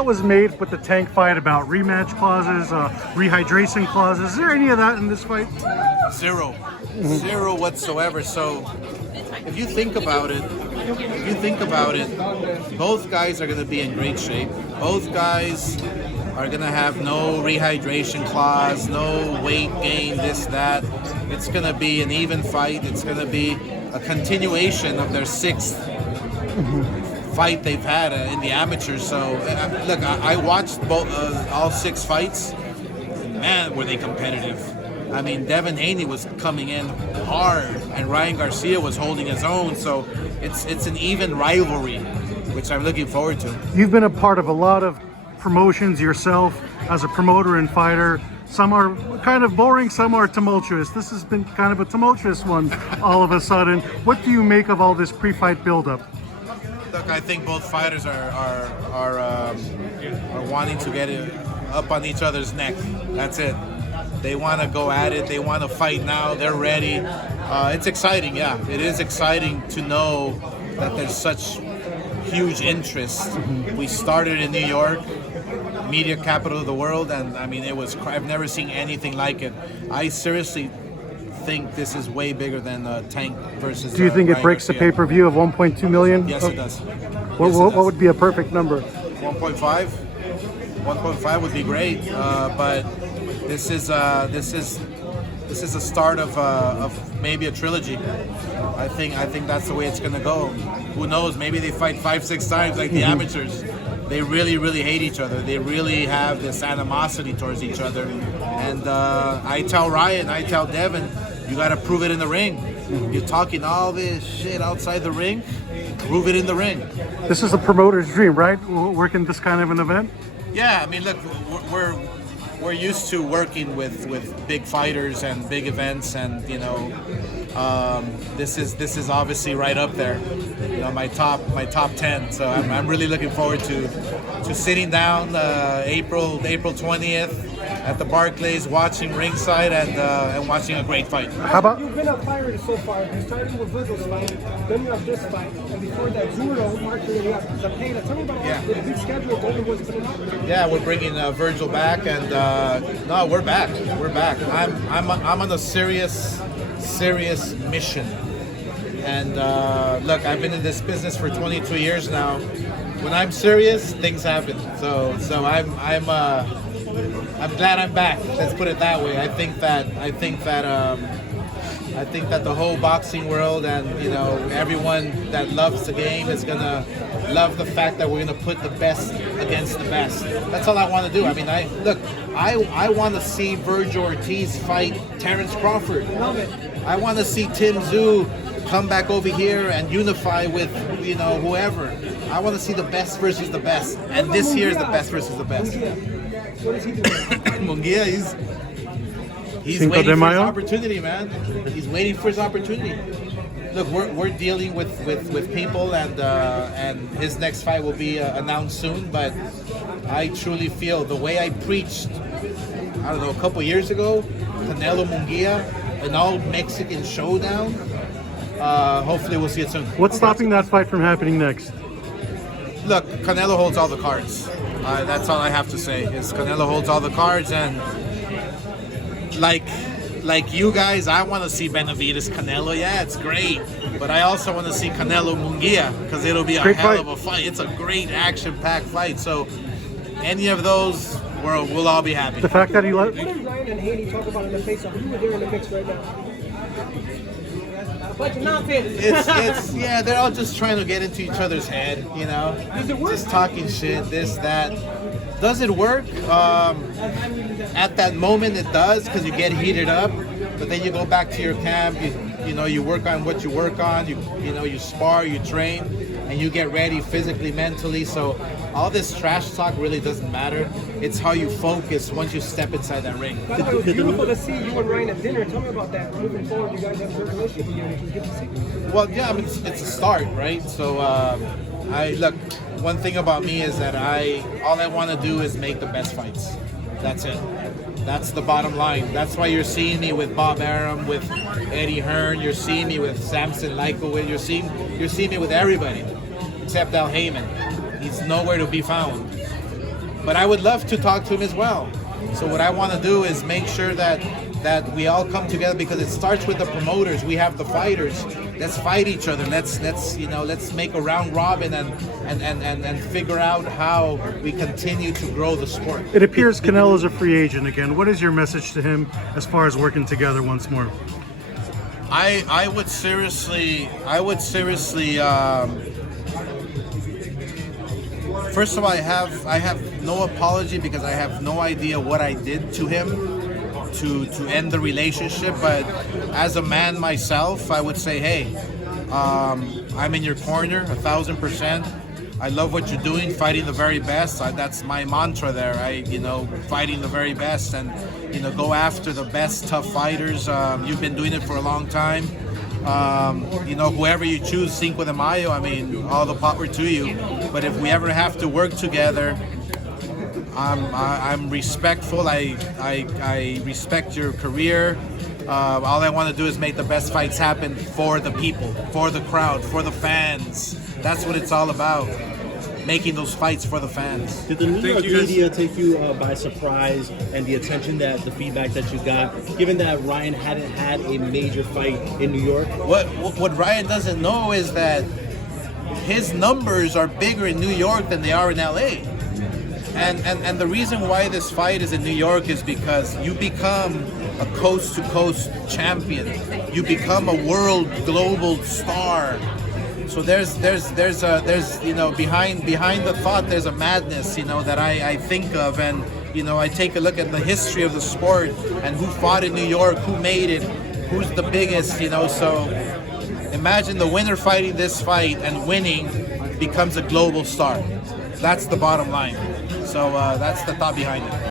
what was made with the Tank fight about rematch clauses, rehydration clauses? Is there any of that in this fight? Zero. Zero whatsoever. So if you think about it, both guys are going to be in great shape. Both guys are going to have no rehydration clause, no weight gain, this, that. It's going to be an even fight. It's going to be a continuation of their sixth fight they've had in the amateurs. So, look, I watched all 6 fights. Man, were they competitive. I mean, Devin Haney was coming in hard, and Ryan Garcia was holding his own. So it's an even rivalry, which I'm looking forward to. You've been a part of a lot of promotions yourself as a promoter and fighter. Some are kind of boring, some are tumultuous. This has been kind of a tumultuous one all of a sudden. What do you make of all this pre-fight buildup? Look, I think both fighters are wanting to get up on each other's neck. That's it. They want to go at it. They want to fight now. They're ready. It's exciting, yeah. It is exciting to know that there's such huge interest. We started in New York, media capital of the world, and I mean, I've never seen anything like it. I seriously think this is way bigger than Tank versus. Do you think it breaks the pay-per-view of 1.2 million? Yes, it does. What would be a perfect number? 1.5. 1.5 would be great, but this is the start of maybe a trilogy. I think that's the way it's gonna go. Who knows? Maybe they fight 5-6 times like the amateurs. They really, really hate each other. They really have this animosity towards each other. And I tell Ryan, I tell Devin, you got to prove it in the ring. You're talking all this shit outside the ring. Prove it in the ring. This is a promoter's dream, right? Working this kind of an event. Yeah, I mean, look, we're used to working with big fighters and big events, and you know, this is obviously right up there. You know, my top 10. So I'm really looking forward to sitting down April 20th at the Barclays, watching ringside and watching a great fight. How about you've been a fighter so far? You started with Virgil's fight, then you have this fight, and before that, Zuro, Mark, you have Zapata. Tell me about the big schedule Golden Boy's putting out. Yeah, we're bringing Virgil back, and no, we're back. We're back. I'm on a serious mission. And look, I've been in this business for 22 years now. When I'm serious, things happen. So I'm glad I'm back. Let's put it that way. I think that the whole boxing world and you know everyone that loves the game is gonna love the fact that we're gonna put the best against the best. That's all I want to do. I mean, I want to see Virgil Ortiz fight Terrence Crawford. Love it. I want to see Tim Tszyu come back over here and unify with you know whoever. I want to see the best versus the best, and this year is the best versus the best. What is he doing? Munguia, he's Cinco waiting de for his Mayo? opportunity, man. He's waiting for his opportunity. Look, we're dealing with people, and his next fight will be announced soon. But I truly feel the way I preached, I don't know, a couple years ago, Canelo Mungia, an all Mexican showdown. Hopefully, we'll see it soon. what's stopping that fight from happening next? Look, Canelo holds all the cards. That's all I have to say. Is Canelo holds all the cards, and like you guys, I want to see Benavidez Canelo. Yeah, it's great, but I also want to see Canelo Mungia because it'll be a Great hell fight. of a fight. It's a great action-packed fight. So any of those, we'll all be happy. The fact that he let What did Ryan and Haney talk about in the face-off? You were there in the mix right now. Bunch of nonsense. It's yeah, they're all just trying to get into each other's head, you know. Does it work? Just talking shit, this, that. Does it work? At that moment, it does because you get heated up. But then you go back to your camp. You know, you work on what you work on. You know, you spar, you train, and you get ready physically, mentally. So all this trash talk really doesn't matter. It's how you focus once you step inside that ring. By the way, it was beautiful to see you and Ryan at dinner. Tell me about that. Moving forward, you guys have a good relationship together, which was good to see. Well, yeah, I mean, it's a start, right? So, look, one thing about me is that all I want to do is make the best fights. That's it. That's the bottom line. That's why you're seeing me with Bob Arum, with Eddie Hearn. You're seeing me with Samson Leikowicz. You're seeing me with everybody except Al Heyman. He's nowhere to be found. but I would love to talk to him as well. So what I want to do is make sure that we all come together, because it starts with the promoters. We have the fighters. Let's fight each other. Let's make a round robin and figure out how we continue to grow the sport. It appears Canelo's a free agent again. What is your message to him as far as working together once more? I would seriously. First of all, I have no apology, because I have no idea what I did to him to end the relationship. But as a man myself, I would say, hey, I'm in your corner 1,000%. I love what you're doing, fighting the very best. That's my mantra there. Fighting the very best, and go after the best tough fighters. You've been doing it for a long time. Whoever you choose, Cinco de Mayo, all the power to you. But if we ever have to work together, I'm respectful. I respect your career. All I want to do is make the best fights happen for the people, for the crowd, for the fans. That's what it's all about. Making those fights for the fans. Did the New York media take you by surprise, and the attention, the feedback that you got, given that Ryan hadn't had a major fight in New York? What Ryan doesn't know is that his numbers are bigger in New York than they are in LA. And the reason why this fight is in New York is because you become a coast-to-coast champion. You become a world, global star. So there's behind the thought, there's a madness, that I think of, and I take a look at the history of the sport and who fought in New York, who made it, who's the biggest, So imagine the winner fighting this fight and winning becomes a global star. That's the bottom line. So that's the thought behind it.